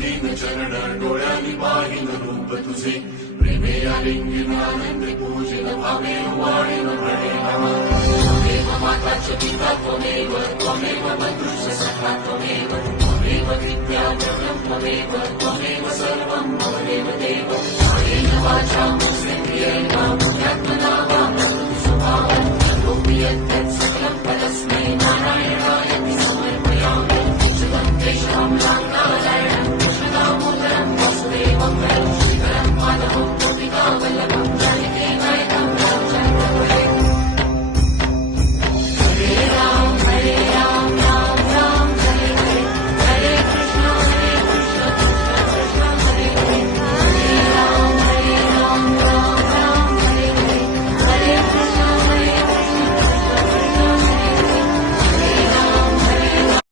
दीन चरण डोळ्यांनी पाहिन रूप तुझे प्रेमे आलिंगन आनंद पूजन भावे वाणीन प्रणेम त्वमेव माता च पिता त्वमेव त्वमेव बन्धुश्च सखा त्वमेव त्वमेव विद्या वरदं त्वमेव त्वमेव सर्वं मम देव कायेन वाचा मनसेन्द्रियेण बुद्ध्यात्मना वा